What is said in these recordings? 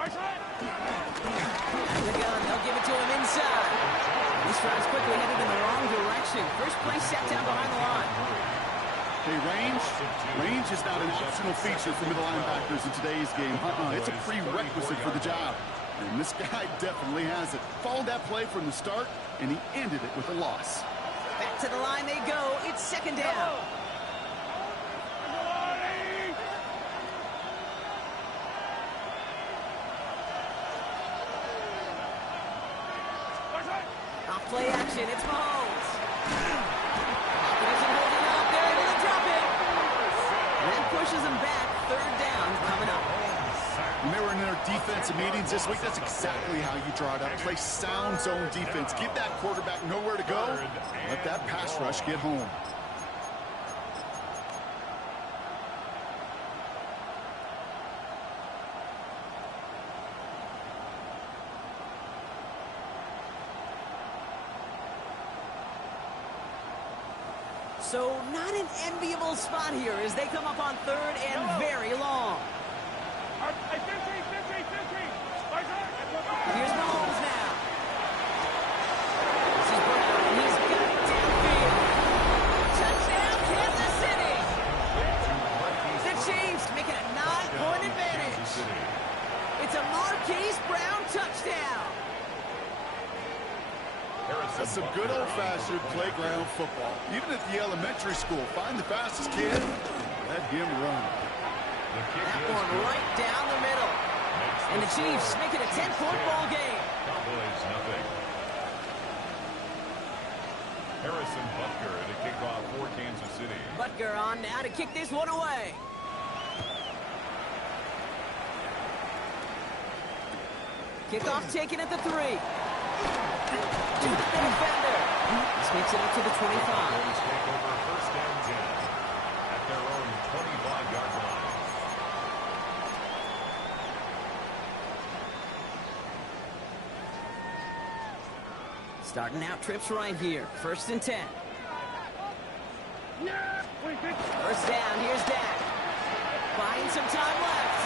Out of the gun, they'll give it to him inside. This drive's quickly headed in the wrong direction. First play set down behind the line. Hey, range is not an optional feature for middle linebackers in today's game. It's a prerequisite for the job. And this guy definitely has it. Followed that play from the start, and he ended it with a loss. Back to the line they go. It's second down. Off play action. It's Mahomes. It isn't holding up. They're able to drop it. That pushes them back. Third down coming up. When they were in their defensive meetings this week, that's exactly how you draw it up. Play sound zone defense. Give that quarterback nowhere to go. Let that pass rush get home. So not an enviable spot here as they come up on third and very long. Here's Mahomes now. This is Brown, and he's got it downfield. Touchdown, Kansas City. The Chiefs make it a 9-point advantage. It's a Marquise Brown touchdown. That's some good old-fashioned playground football. Even at the elementary school, find the fastest kid, let him run. That one right down the middle. And the Chiefs make it a 10-point ball game. Cowboys nothing. Harrison Butker at a kickoff for Kansas City. Butker on now to kick this one away. Kickoff taken at the 3. To the defender. This makes it up to the 25. Cowboys take over first down 10 at their own 25-yard line. Starting out trips right here. First and 10. First down. Here's Dak. Buying some time left.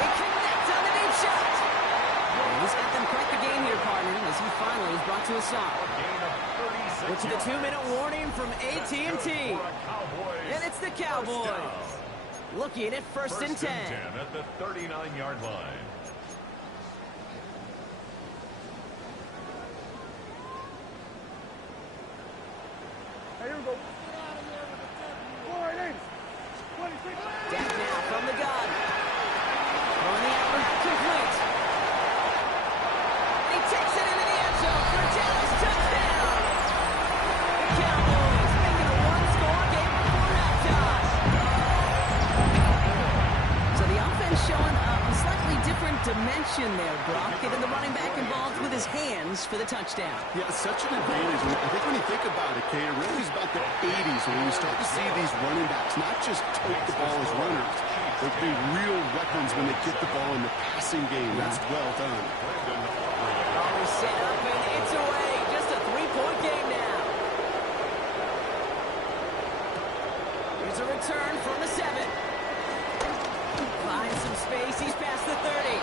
They connect on the deep shot. And he's got them quite the game here, partner, as he finally is brought to a stop. We're to the 2-minute warning from AT&T. And it's the Cowboys. Looking at first and 10. At the 39-yard line. Dak now from the gun. Throwing the out route complete. He takes it into the end zone for a Dallas touchdown. The Cowboys making a one-score game before halftime. So the offense showing a slightly different dimension there, Brock. Getting the running back involved with his hands for the touchdown. Yeah, such an advantage. And I think when you think about it, Kate, it really is about the 80s when we start to see these running backs not just tote the ball as runners, but be real weapons when they get the ball in the passing game. That's well done. Always set up and it's away. Just a 3-point game now. Here's a return from the 7. Finds some space. He's past the 30.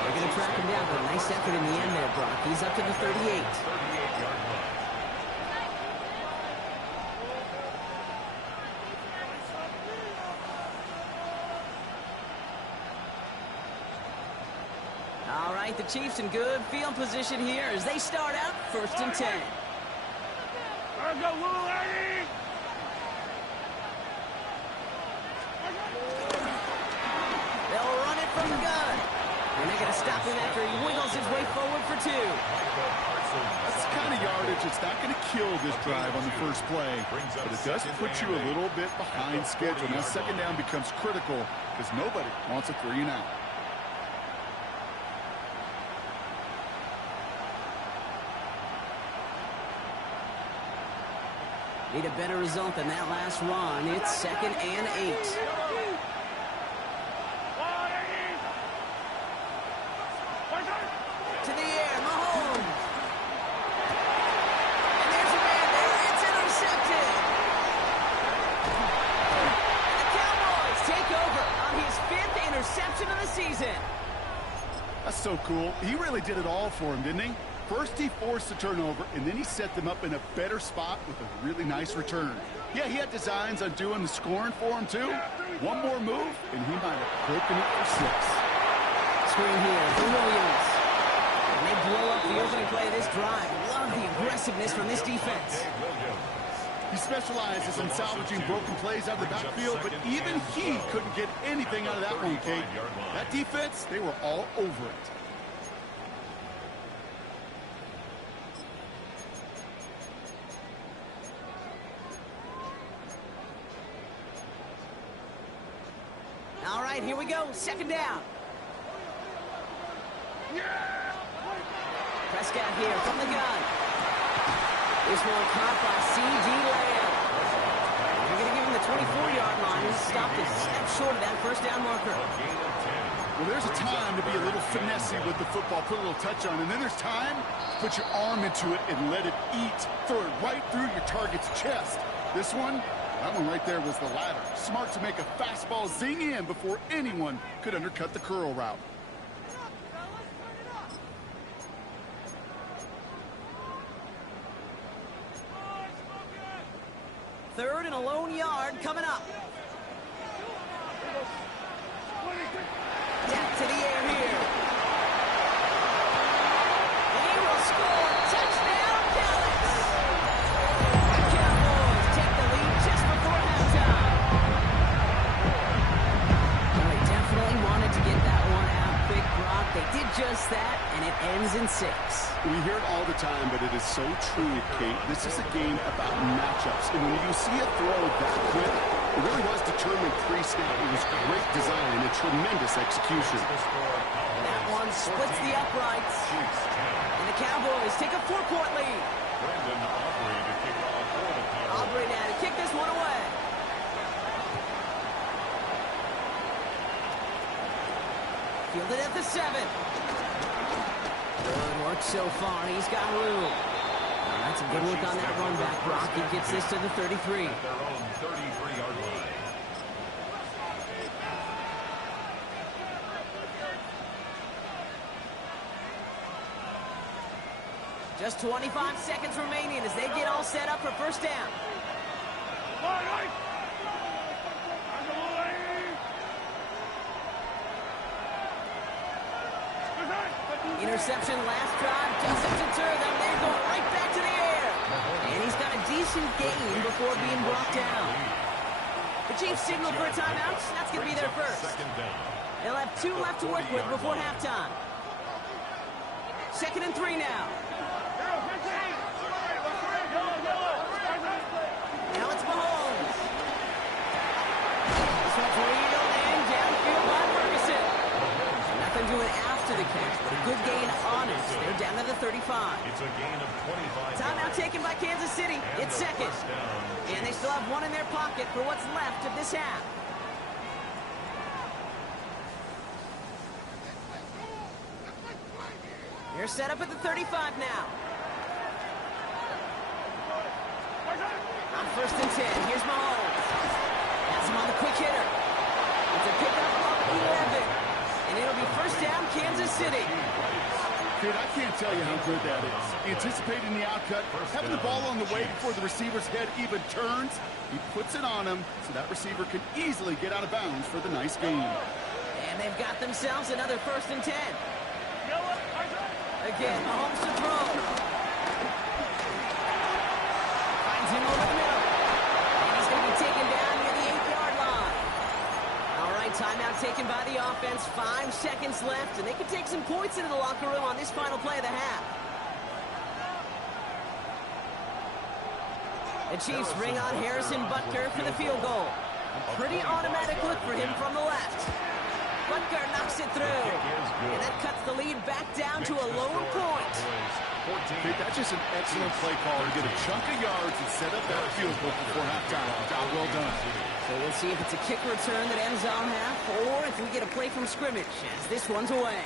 They're going to track him down, but a nice effort in the end there, Brock. He's up to the 38. 38-yard line. All right, the Chiefs in good field position here as they start out first and 10. They'll run it from the gun. And they're going to stop him after he wiggles his way forward for 2. That's the kind of yardage that's not going to kill this drive on the first play, but it does put you a little bit behind schedule. Now second down becomes critical because nobody wants a 3 and out. Need a better result than that last run. It's second and 8. To the air, Mahomes. And there's a man there. It's intercepted. And the Cowboys take over on his 5th interception of the season. so cool. He really did it all for him, didn't he? First, he forced the turnover, and then he set them up in a better spot with a really nice return. Yeah, he had designs on doing the scoring for him, too. One more move, and he might have broken it for 6. Screen here for Williams. And they blow up the opening play of this drive. Love the aggressiveness from this defense. He specializes in salvaging broken plays out of the backfield, but even he couldn't get anything out of that one, Kate. That defense, they were all over it. All right, here we go. Second down. Prescott here from the gun. This one caught by C.D. Lamb. They're going to give him the 24-yard line. He stopped a step short of that first down marker. Well, there's a time to be a little finessey with the football, put a little touch on, and then there's time to put your arm into it and let it eat. Throw it right through your target's chest. This one, that one right there was the latter. Smart to make a fastball zing in before anyone could undercut the curl route. Third and a lone yard coming up. Tap to the air here. And he will score. Touchdown, Dallas. The Cowboys take the lead just before halftime. Well, they definitely wanted to get that one out quick, Brock. They did just that, and it ends in 6. We hear it all the time, but it is so true, Kate. This is a game about matchups. And when you see a throw that quick, it really was determined pre-snap. It was great design and tremendous execution. That one splits the uprights. And the Cowboys take a 4-point lead. Aubrey now to kick this one away. Fielded at the 7. Good work so far. He's got room. That's a good work on that run back, Brock. He gets this to the 33. At their own 33-yard line. Just 25 seconds remaining as they get all set up for first down. Interception last drive doesn't deter them. They're going right back to the air. And he's got a decent gain before being brought down. The Chiefs signal for a timeout. That's going to be their first. They'll have 2 left to work with before halftime. 2nd and 3 now. Now it's Mahomes. This one's real and downfield by Ferguson. Nothing doing after the catch, but a good gain on it. They're down to the 35. It's a gain of 25. Timeout taken by Kansas City. It's 2nd. And they still have one in their pocket for what's left of this half. They're set up at the 35 now. On 1st and 10, here's Mahomes. Has him on the quick hitter. It's a pickup of 11. And it'll be first down, Kansas City. Kid, I can't tell you how good that is. Anticipating the outcut, having the ball on the way before the receiver's head even turns. He puts it on him so that receiver can easily get out of bounds for the nice gain. And they've got themselves another 1st and 10. Again, Mahomes to throw. Finds him over the middle. And he's going to be taken down near the 8-yard line. All right, timeout taken by the offense. 5 seconds left, and they can take some points into the locker room on this final play of the half. The Chiefs bring on Harrison Butker for the field goal. A pretty automatic look for him from the left. Butker knocks it through. And that cuts the lead back down to a lower point. Hey, that's just an excellent play call to get a chunk of yards and set up that field goal before halftime. Job well done. So we'll see if it's a kick return that ends on half, or if we get a play from scrimmage as this one's away.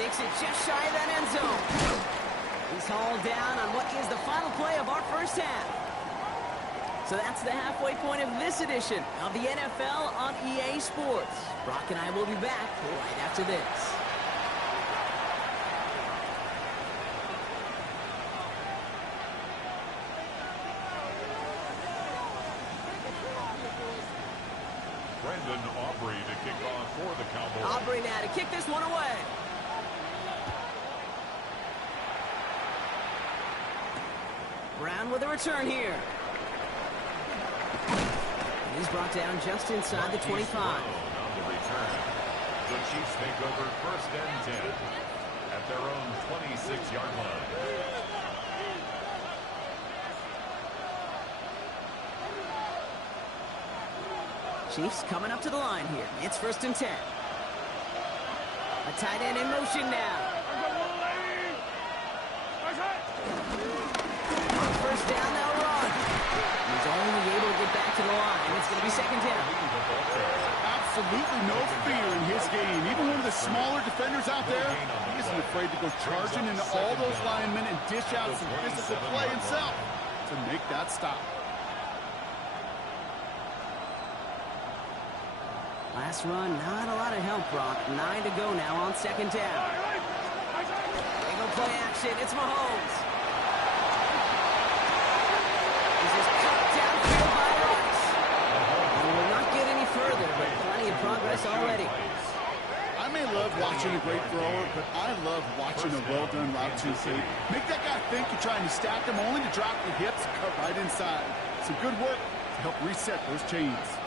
Takes it just shy of that end zone. He's hauled down on what is the final play of our first half. So that's the halfway point of this edition of the NFL on EA Sports. Brock and I will be back right after this. Brandon Aubrey to kick off for the Cowboys. Aubrey now to kick this one away. Brown with a return here. He's brought down just inside the 25. On the return. The Chiefs take over first and 10 at their own 26-yard line. Chiefs coming up to the line here. It's first and 10. A tight end in motion now. First down, they'll run. He's only able to get back to the line. It's going to be second down. Absolutely no fear in his game. Even one of the smaller defenders out there, he isn't afraid to go charging into all those linemen and dish out some physical play himself to make that stop. Last run, not a lot of help, Brock. 9 to go now on second down. They go play action. It's Mahomes. He's just cut downfield by Rice. And will not get any further, but plenty of progress already. I may love watching a great thrower, but I love watching a well-done route to save. Make that guy think you're trying to stack him, only to drop your hips, cut right inside. Some good work to help reset those chains.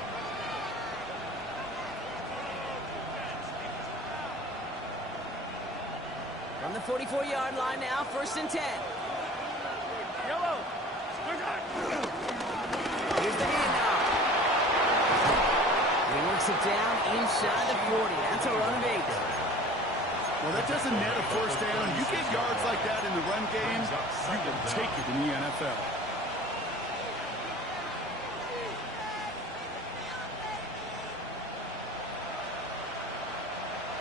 From the 44-yard line now, first and 10. Yellow. Here's the handoff. He works it down inside the 40. That's a run of 8. Well, that doesn't net a first down. You get yards like that in the run game, you will take it in the NFL.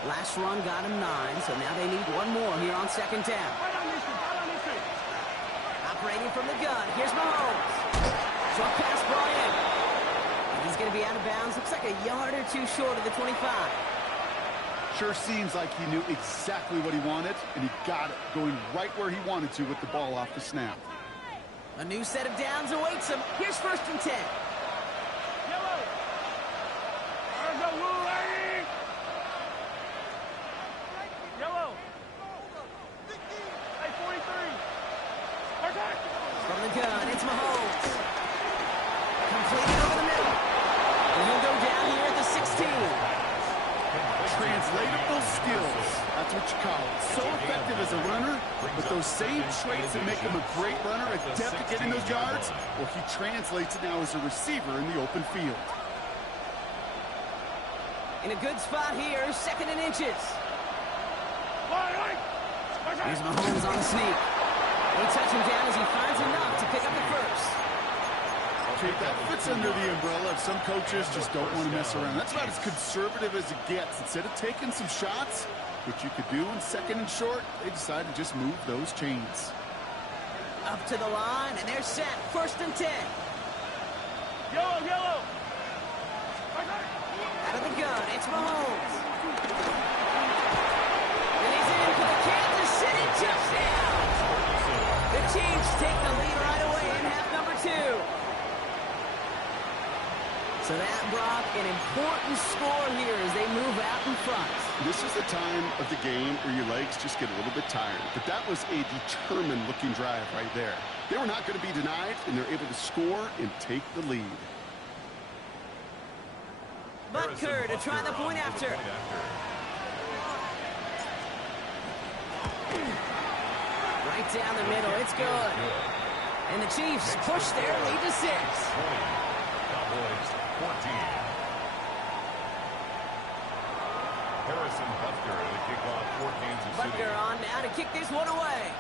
Last run got him 9, so now they need one more here on second down. Operating from the gun, here's Mahomes. Short pass brought in. And he's going to be out of bounds. Looks like a yard or two short of the 25. Sure seems like he knew exactly what he wanted, and he got it, going right where he wanted to with the ball off the snap. A new set of downs awaits him. Here's first and 10. Yellow. There's a rule, lady. Yellow. Hey, 43. Attack. From the gun, it's Mahomes. Completed over the middle. And he'll go down here at the 16. Translatable skills. That's what you call it. So effective as a runner, but those same traits that make him a great runner, adept at getting those yards, well, he translates it now as a receiver in the open field. In a good spot here, second and inches. Here's Mahomes on the sneak. They touch him down as he finds enough to pick up the first. Okay, that fits under the umbrella of some coaches just don't want to mess around. That's about as conservative as it gets. Instead of taking some shots, which you could do in second and short, they decide to just move those chains. Up to the line, and they're set. First and 10. Yellow, yellow. Out of the gun, it's Mahomes. And he's in for the Kansas City touchdown. The Chiefs take the lead right away in half number 2. So that, Brock, an important score here as they move out in front. This is the time of the game where your legs just get a little bit tired. But that was a determined-looking drive right there. They were not going to be denied, and they're able to score and take the lead. Butker to try the point after. Right down the middle, it's good. And the Chiefs push their lead to 6. Cowboys 14. Harrison Butker to kick off for Kansas City. Butker on now to kick this one away.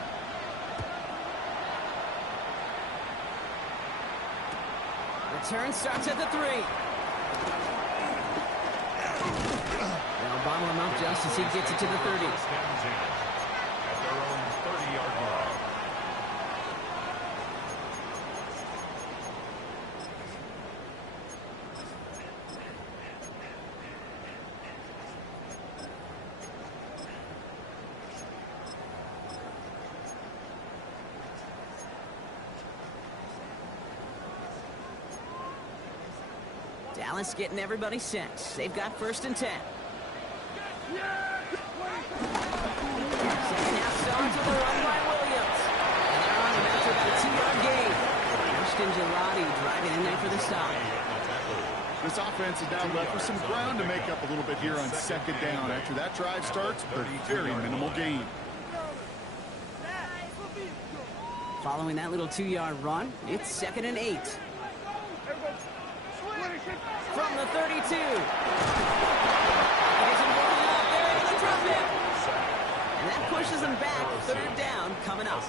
Return starts at the 3. They'll bottle him up just as he gets it to the 30. At their own 30-yard line. Dallas getting everybody set. They've got 1st and 10. Second half starts with a run by Williams. And they're on him after about a 2-yard gain. Christian Gelati driving in there for the stop. This offense is now left with some ground to make up a little bit here on 2nd down. After that drive starts, a very minimal gain. Following that little 2-yard run, it's 2nd and 8. From the 32. And that pushes them back. 3rd down coming up.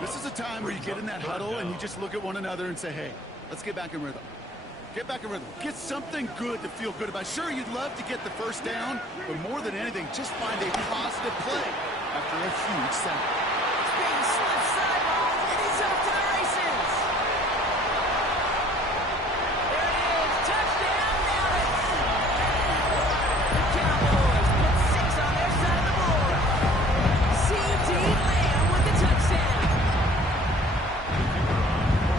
This is a time where you get in that huddle and you just look at one another and say, hey, let's get back in rhythm. Get back in rhythm. Get something good to feel good about. Sure, you'd love to get the 1st down, but more than anything, just find a positive play after a huge sack. Space left sideline, and he's off to the races. There it is. Touchdown, Dallas. The Cowboys put 6 on their side of the board. C.D. Lamb with the touchdown.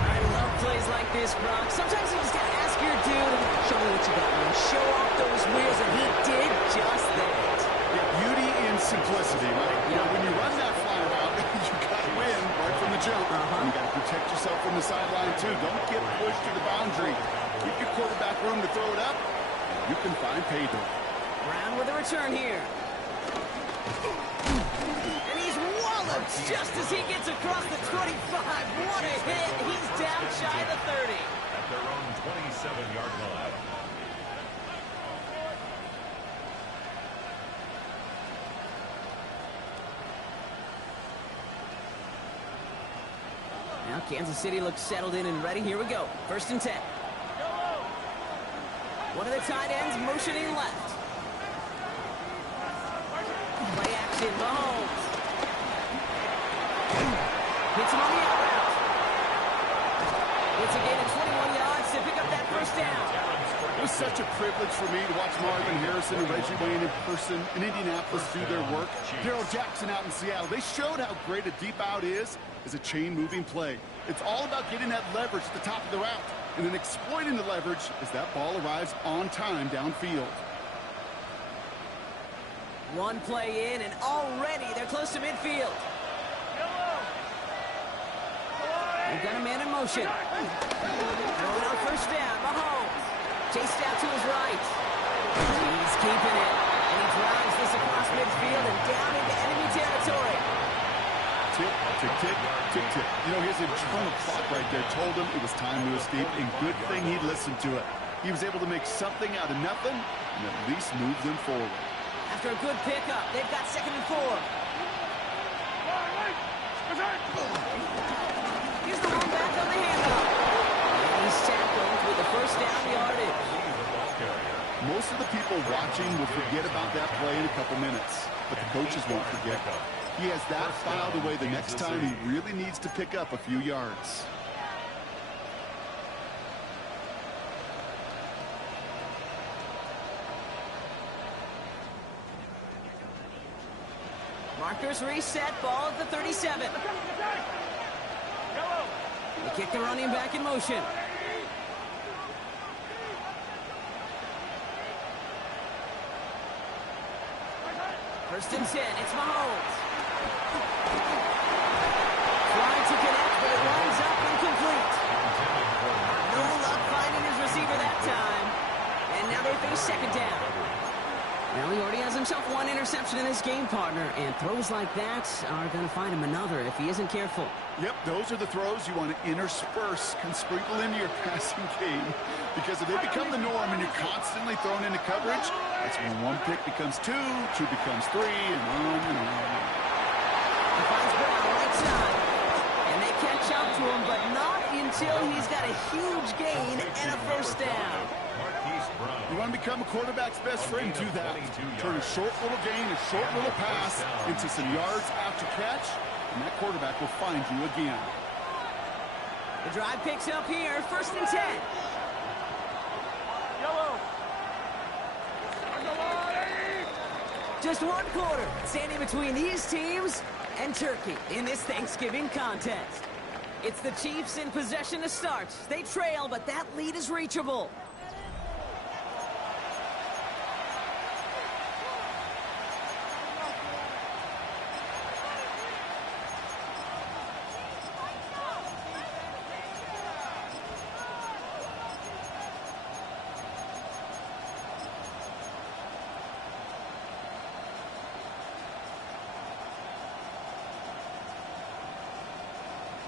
I love plays like this, Brock. Sometimes you just got to ask your dude, show me what you got, man. Show off those wheels, and he did just that. Yeah, beauty and simplicity, right? You know, when you run that fly route, you got to win right from the jump. You got to protect yourself from the sideline, too. Don't get pushed to the boundary. Keep your quarterback room to throw it up. You can find pay dirt. Brown with a return here. And he's walloped just as he gets across the 25. What a hit. He's down shy of the 30. At their own 27-yard line. Now Kansas City looks settled in and ready. Here we go. 1st and 10. One of the tight ends motioning left. Play action, Mahomes. Hits him on the out route. It's a gain of 21 yards to pick up that 1st down. It was such a privilege for me to watch Marvin Harrison and Reggie Wayne in person in Indianapolis do their work. Darrell Jackson out in Seattle. They showed how great a deep out is as a chain-moving play. It's all about getting that leverage at the top of the route and then exploiting the leverage as that ball arrives on time downfield. One play in, and already they're close to midfield. They've got a man in motion. Going on 1st down, Mahomes. Chased out to his right. He's keeping it. And he drives this across midfield and down into enemy territory. Tick, tick, tick, tick, tick. You know, his internal clock right there told him it was time to escape, and good thing he listened to it. He was able to make something out of nothing and at least move them forward. After a good pickup, they've got 2nd and 4. Here's the one back on the handoff. And he's tackled with the 1st down yardage. Most of the people watching will forget about that play in a couple minutes, but the coaches won't forget. He has that filed away the next time he really needs to pick up a few yards. Markers reset, ball at the 37. They kick the running back in motion. First and 10, it's Mahomes. Trying to connect, but it winds up incomplete. No luck finding his receiver that time. And now they face 2nd down. Well, he already has himself one interception in this game, partner, and throws like that are going to find him another if he isn't careful. Yep, those are the throws you want to intersperse and sprinkle into your passing game, because if they become the norm and you're constantly thrown into coverage, that's when one pick becomes two becomes three, and on and on. He finds Brown right side, and they catch up to him, but not until he's got a huge gain and a 1st down. You want to become a quarterback's best friend, do that. Turn a short little gain, a short little pass into some yards after catch, and that quarterback will find you again. The drive picks up here, 1st and 10. Just one quarter standing between these teams and Turkey in this Thanksgiving contest. It's the Chiefs in possession to start. They trail, but that lead is reachable.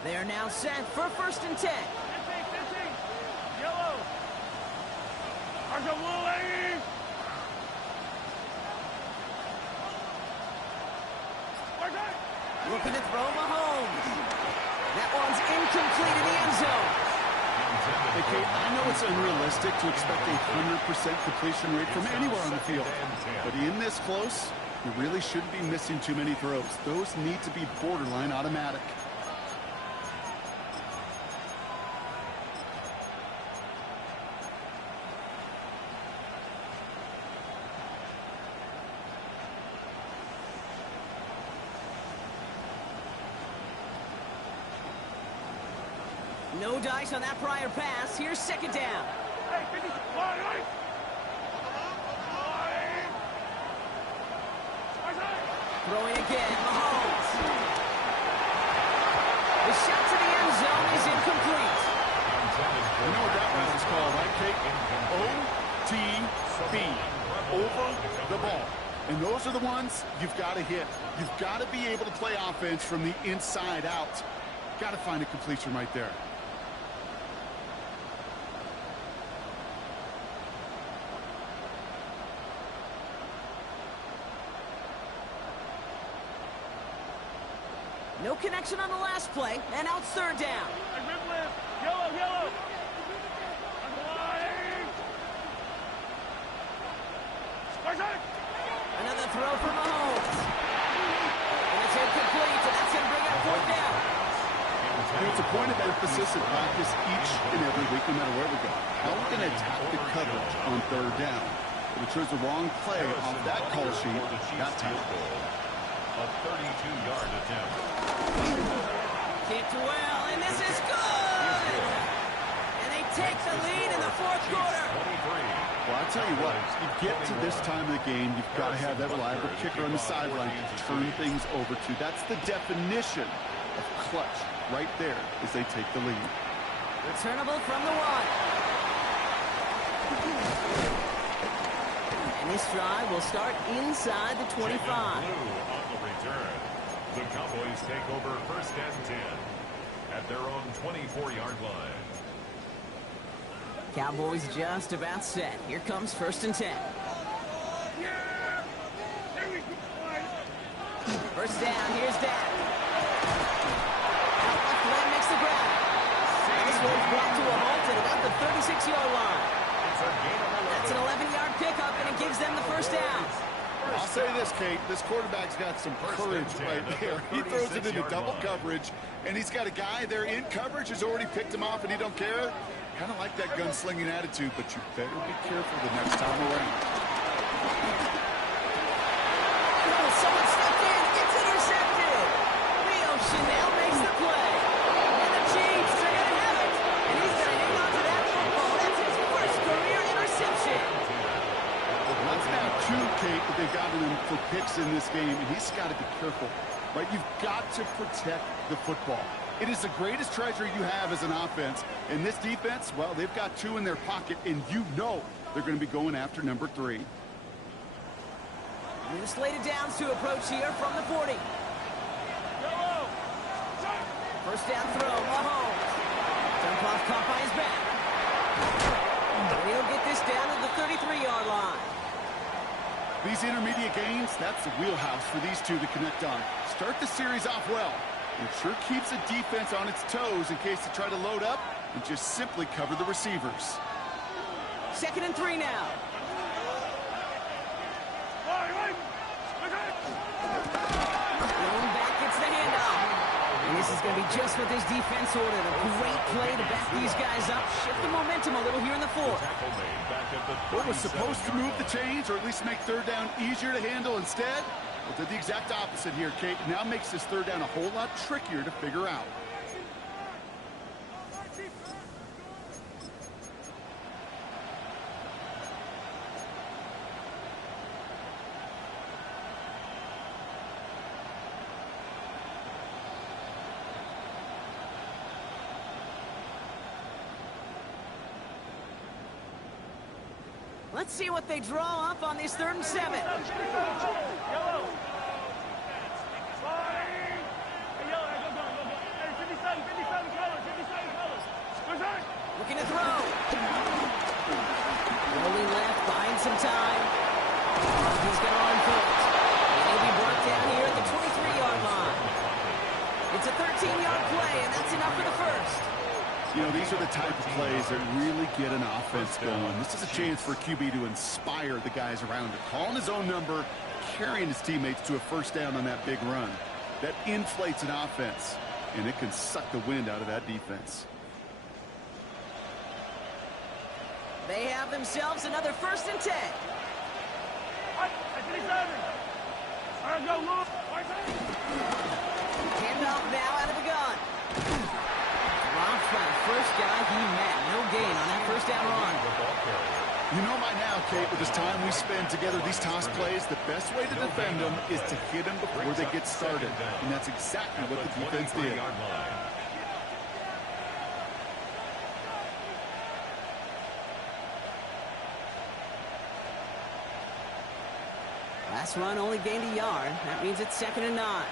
They are now set for 1st and 10. 15, yellow. There's a blue lady. Looking to throw Mahomes. That one's incomplete in the end zone. Hey, Kate, I know it's unrealistic to expect a 100% completion rate from anywhere on the field. But in this close, you really shouldn't be missing too many throws. Those need to be borderline automatic. No dice on that prior pass. Here's 2nd down. Hey, 50, line. Throwing again, Mahomes. The shot to the end zone is incomplete. You know what that route is called, right, Kate? OTB. Over the ball. And those are the ones you've got to hit. You've got to be able to play offense from the inside out. Got to find a completion right there. No connection on the last play, and out 3rd down. Yellow. Another throw for Mahomes. And it's incomplete, and that's going to bring up 4th down. It's a point of emphasis in practice each and every week, no matter where we go. How are we going to attack the coverage on 3rd down? If it shows the wrong play off that call sheet, that time. A 32-yard attempt. Kicked well, and this is good! And they take the lead in the 4th quarter. 23. Well, I tell you what, you get to this time of the game, you've got to have that reliable kicker on the sideline to turn things over to. That's the definition of clutch right there as they take the lead. Returnable from the 1. And this drive will start inside the 25. The Cowboys take over 1st and 10 at their own 24-yard line. Cowboys just about set. Here comes 1st and 10. 1st down, here's Dak. Out left leg makes the grab. This one's brought to a halt at about the 36-yard line. That's an 11-yard pickup, and it gives them the 1st down. I'll say this, Kate, this quarterback's got some courage right there. He throws it into double coverage, and he's got a guy there in coverage who's already picked him off, and he don't care. Kind of like that gunslinging attitude, but you better be careful the next time around. Oh, someone stepped in. It's intercepted. Leo Chanel makes the play. And the Chiefs are going to have it. And he's going to hang on to that football. That's his 1st career interception. That's now 2, Kate, that they've gotten him for picks in this game, and he's got to be careful, right? You've got to protect the football. It is the greatest treasure you have as an offense. And this defense, well, they've got 2 in their pocket, and you know they're going to be going after number 3. New slated downs to approach here from the 40. 1st down throw, Mahomes. Dump off caught by his back. And he'll get this down to the 33-yard line. These intermediate gains, that's the wheelhouse for these 2 to connect on. Start the series off well. It sure keeps the defense on its toes in case they try to load up and just simply cover the receivers. 2nd and 3 now. Thrown back gets the handoff. And this is going to be just what this defense ordered. A great play to back these guys up. Shift the momentum a little here in the 4th. What was supposed to move the chains or at least make 3rd down easier to handle instead? Well, did the exact opposite here, Kate. Now makes this 3rd down a whole lot trickier to figure out. Let's see what they draw up on this 3rd and 7. Yellow. Looking to throw. Rolling left, buying some time. He's going to run for it. And he'll be brought down here at the 23-yard line. It's a 13-yard play, and that's enough for the first. You know, these are the type of plays that really get an offense going. This is a chance for a QB to inspire the guys around him. Calling his own number, carrying his teammates to a first down on that big run. That inflates an offense, and it can suck the wind out of that defense. They have themselves another 1st and 10. Handoff now out of the gun. Dropped by the first guy he met. No gain on that first down run. You know by now, Kate, with this time we spend together these toss plays, the best way to defend them is to hit them before they get started. And that's exactly what the defense did. Last run only gained a yard. That means it's 2nd and 9.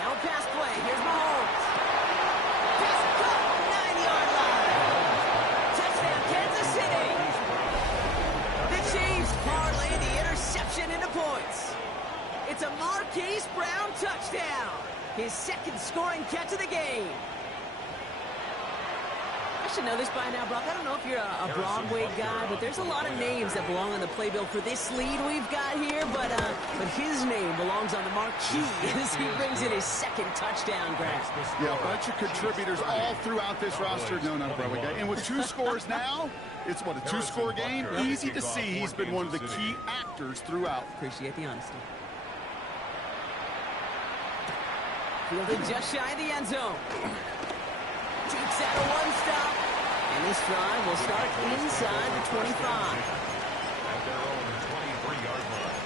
Now pass play. Here's Mahomes. Pass caught. 9-yard line. Touchdown, Kansas City. The Chiefs parlay the interception into points. It's a Marquise Brown touchdown. His 2nd scoring catch of the game. I should know this by now, Brock. I don't know if you're a Broadway guy, but there's a lot of names that belong on the playbill for this lead we've got here, but his name belongs on the marquee as he brings in his 2nd touchdown grab. Yeah, a bunch of contributors all throughout this roster. No, not a Broadway guy. And with 2 scores now, it's what, a 2-score game? Easy to see he's been one of the key actors throughout. Appreciate the honesty. Fielded just shy of the end zone. Takes out a 1-stop. And this drive will start inside the 25. At their own 23-yard line.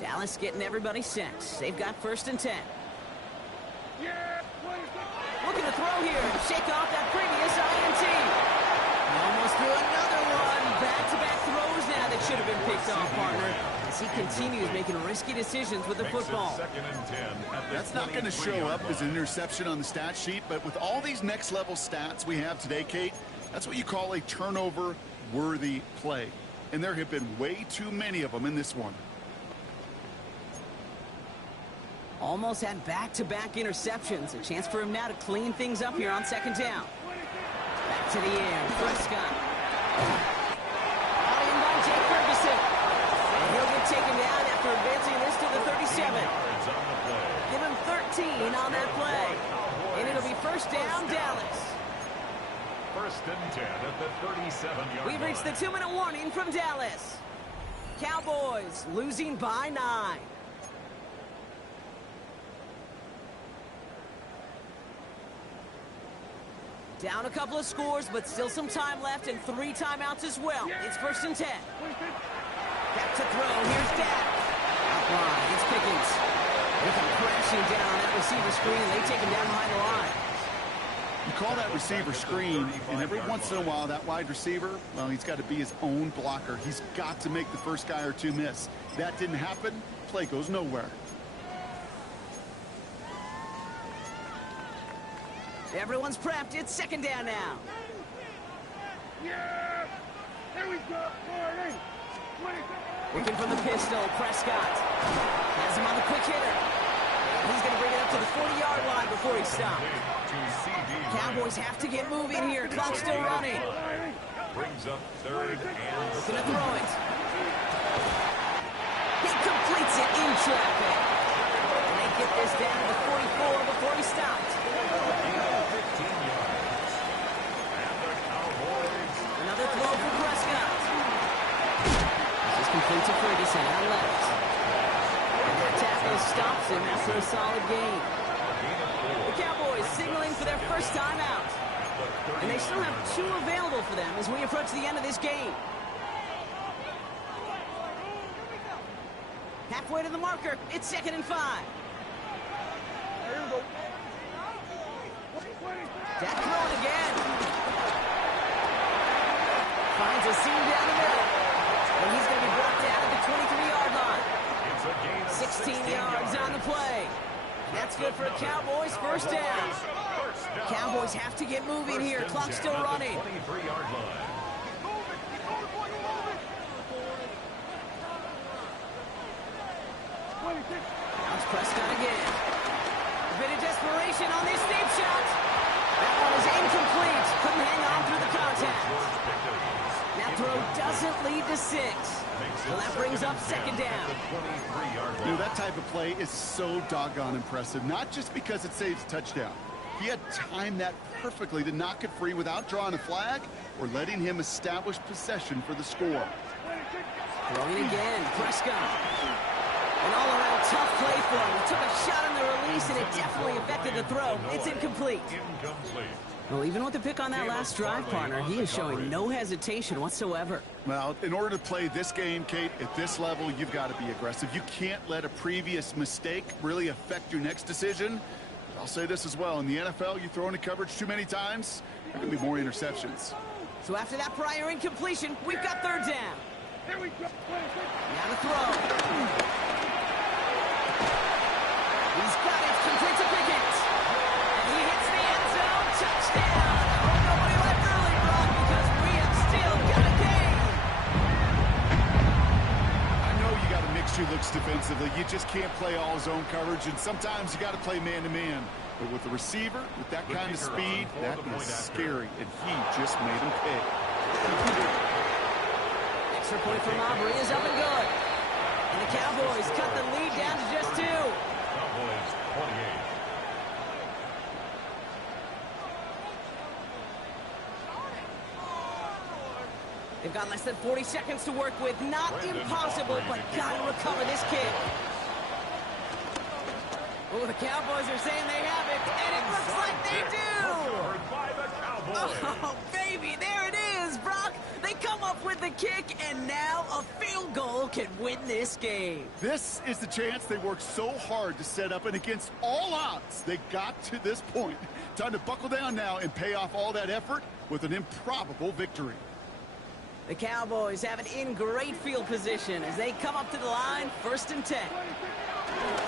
Dallas getting everybody set. They've got 1st and 10. Looking to throw here and shake off that previous INT. Almost threw another one. Back-to-back throws now that should have been picked off, partner, as he continues making risky decisions with the football. That's not going to show up as an interception on the stat sheet, but with all these next-level stats we have today, Kate, that's what you call a turnover-worthy play. And there have been way too many of them in this one. Almost had back-to-back interceptions. A chance for him now to clean things up here on 2nd down. Back to the air. Prescott. Brought in by Jake Ferguson. And he'll get taken down after advancing this to the 37. Give him 13 on that play. And it'll be 1st down, Dallas. 1st and 10 at the 37-yard line. We've reached the 2-minute warning from Dallas. Cowboys losing by 9. Down a couple of scores, but still some time left and 3 timeouts as well. It's 1st and 10. Back to throw. Here's Dak. Outline. It's Pickens. They come crashing down on that receiver screen. They take him down behind the line. You call that receiver screen, and every once in a while, that wide receiver, well, he's got to be his own blocker. He's got to make the first guy or 2 miss. That didn't happen. Play goes nowhere. Everyone's prepped. It's 2nd down now. Yeah! There we go! Looking from the pistol, Prescott. Has him on the quick hitter. He's going to bring it up to the 40-yard line before he stops. Cowboys have to get moving here. Clock's still running. Brings up 3rd and Looking to throw it. He completes it in traffic. And they get this down to the 44 before he stopped. 15 yards. And the Cowboys. Another throw for Prescott. This is complete to Ferguson on left. And the tackle stops him after a solid gain. The Cowboys signaling for their first time out. And they still have 2 available for them as we approach the end of this game. halfway to the marker. It's 2nd and 5. Dak throwing again. Finds a seam down the middle. And he's going to be brought down at the 23-yard line. 16 yards on the play. That's good for a Cowboys first down. Cowboys have to get moving here. Clock's still running. 23-yard line. Now it's Prescott again. A bit of desperation on this deep shot. That one is incomplete. Couldn't hang on through the contact. That throw doesn't lead to 6. So that brings up 2nd down. You know, that type of play is so doggone impressive, not just because it saves a touchdown. He had timed that perfectly to knock it free without drawing a flag or letting him establish possession for the score. Throwing again, Prescott. An all-around tough play for him. He took a shot on the release, and it definitely affected the throw. It's incomplete. Well, even with the pick on that last drive, partner, he is showing no hesitation whatsoever. Well, in order to play this game, Kate, at this level, you've got to be aggressive. You can't let a previous mistake really affect your next decision. But I'll say this as well. In the NFL, you throw into coverage too many times, there can be more interceptions. So after that prior incompletion, we've got 3rd down. Here we go. Now to throw. He's got it, complete to Pickens. And he hits the end zone, touchdown. Oh, nobody left early, Brock, because we have still got a game. I know you got to mix your looks defensively. You just can't play all zone coverage, and sometimes you got to play man-to-man. But with the receiver, with that kind of speed, that is scary, and he just made him pay. Extra point from Aubrey is up and good. And the Cowboys cut the lead down to just 2. Cowboys 28. They've got less than 40 seconds to work with. Not impossible, but got to recover this kick. Oh, the Cowboys are saying they have it, and it looks like they do. By the Cowboys. Oh, baby, there it is, Brock. They come up with the kick, and now a field goal can win this game. This is the chance they worked so hard to set up, and against all odds, they got to this point. Time to buckle down now and pay off all that effort with an improbable victory. The Cowboys have it in great field position as they come up to the line, 1st and 10.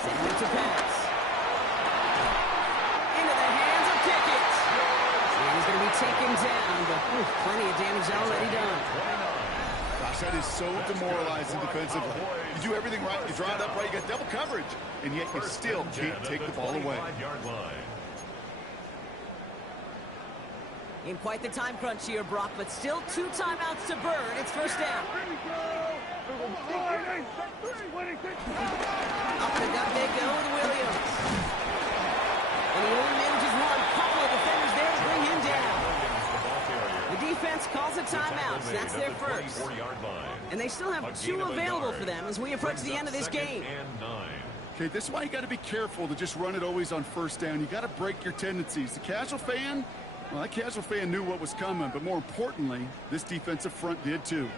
Sending it to pass. Into the hands of Pickens. And he's going to be taken down, but plenty of damage already done. Gosh, that is so demoralizing defensively. You do everything right, you draw it up right, you got double coverage, and yet you still can't take the ball away. In quite the time crunch here, Brock, but still 2 timeouts to burn. It's 1st down. Up the gut they go with Williams. And he only manages one. Couple of defenders there to bring him down. The defense calls a timeout, so that's their first. And they still have 2 available for them as we approach the end of this game. Okay, this is why you got to be careful to just run it always on 1st down. You got to break your tendencies. The casual fan, well, that casual fan knew what was coming, but more importantly, this defensive front did too.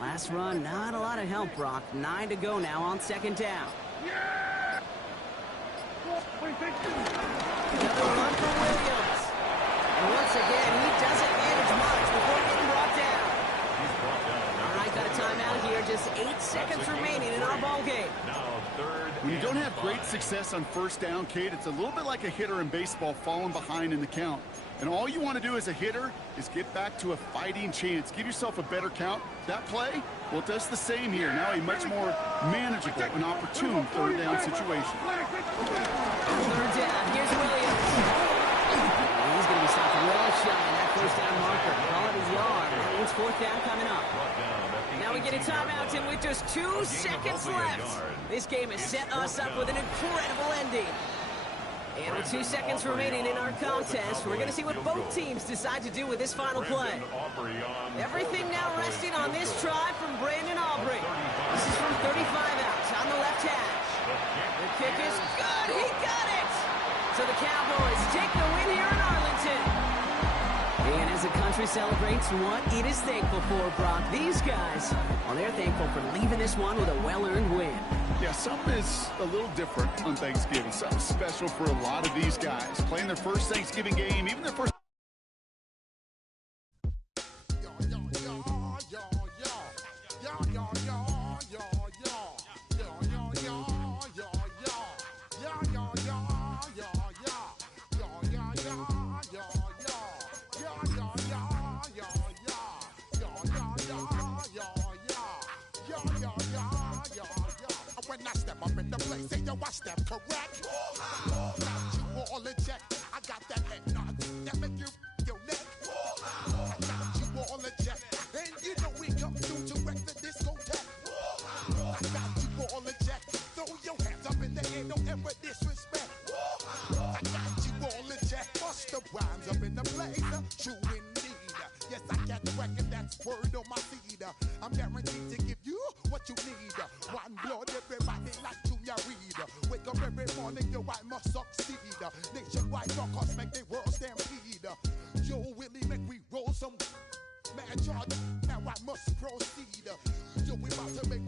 Last run, not a lot of help, Brock. 9 to go now on 2nd down. Another run for Williams. And once again, he doesn't manage much before getting brought down. All right, got a timeout here. Just 8 seconds remaining in our ball game. When you don't have great success on 1st down, Kate, it's a little bit like a hitter in baseball falling behind in the count. And all you want to do as a hitter is get back to a fighting chance. Give yourself a better count. That play, well, it does the same here. Now a much more manageable and opportune 3rd down situation. 3rd down. Here's Williams. He's going to be stopped well shy in that 1st down marker. Call it a yard. That means 4th down coming up. Now we get a timeout, and with just 2 seconds left, this game has set us up with an incredible ending. And with 2 seconds remaining in our contest, we're going to see what both teams decide to do with this final play. Everything now resting on this try from Brandon Aubrey. This is from 35 out on the left hash. kick is good. He got it. So the Cowboys take the win here in Arlington. And as the country celebrates what it is thankful for, Brock, these guys, well, they're thankful for leaving this one with a well-earned win. Yeah, something is a little different on Thanksgiving. Something special for a lot of these guys. Playing their first Thanksgiving game, even their first... When I step up in the place, say yo, I step correct. Got you all in check. I got that head nod that make you your neck. I got you all in check, and you know we come through to wreck the discotheque. I got you all in check. Throw your hands up in the air, don't ever disrespect. I got you all in check. Bust the rhymes up in the place, true indeed. Yes, I got the record, that's word on my seed. I'm guaranteed to give you what you need. One blood, everybody like Junior Reed. Wake up every morning, yo, I must succeed. Nationwide rockers make the world stampede. Yo, Willie, make we roll some mad charge. Now I must proceed. Yo, we about to make